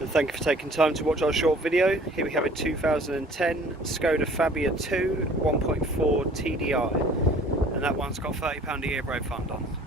And thank you for taking time to watch our short video. Here we have a 2010 Skoda Fabia 2 1.4 TDI, and that one's got £30 a year road fund on.